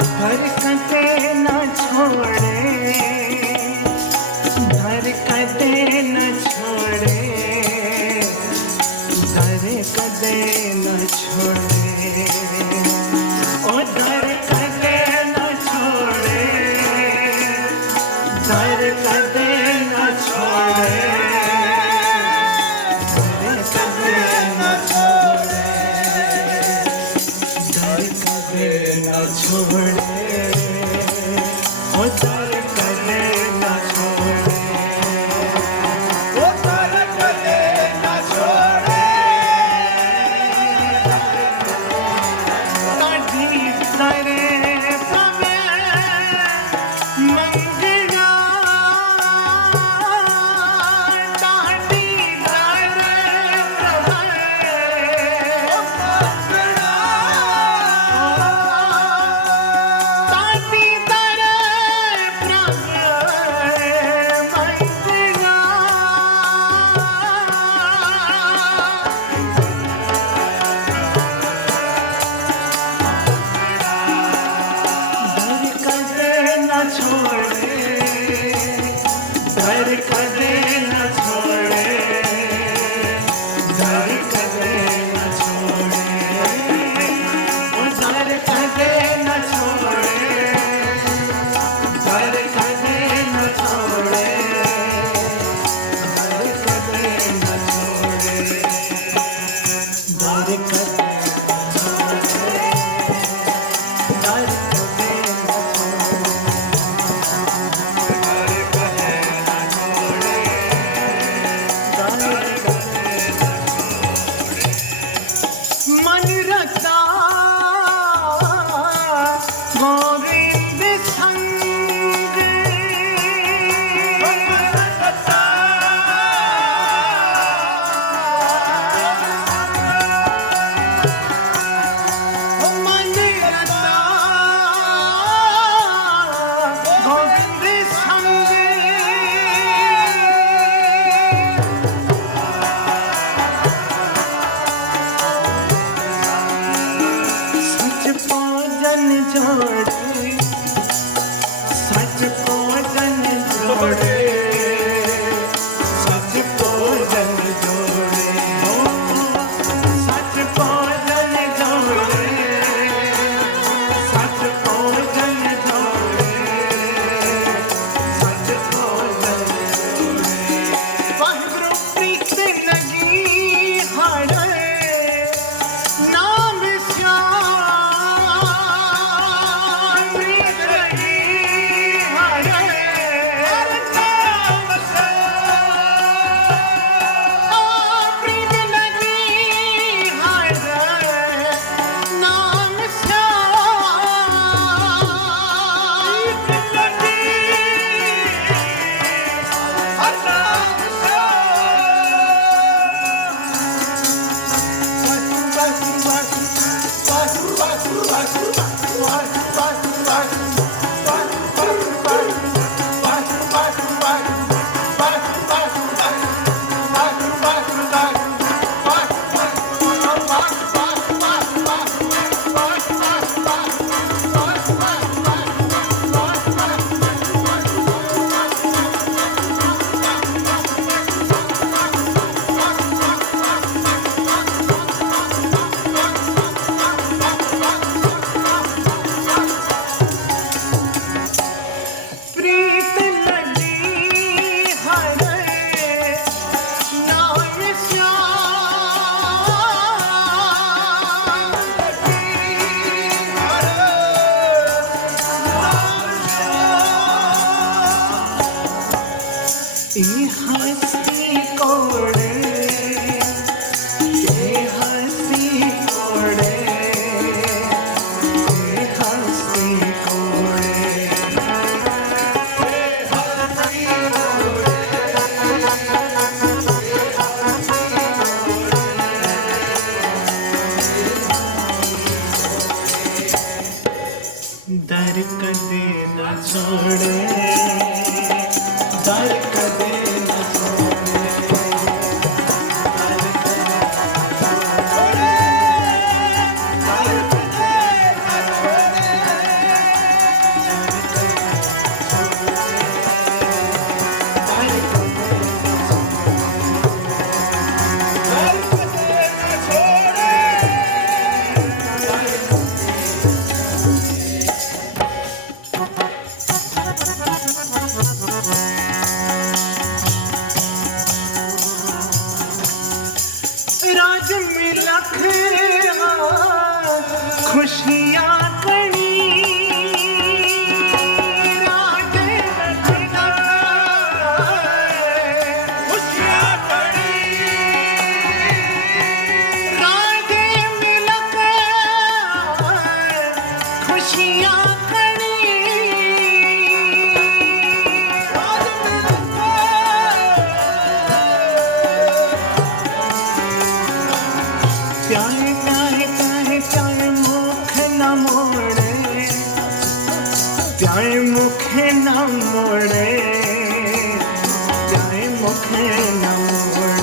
पर सके न छोड़े जिंदगी दर कदे न छोड़े दर खुशी मुखे न मोड़े मुखे न मोड़े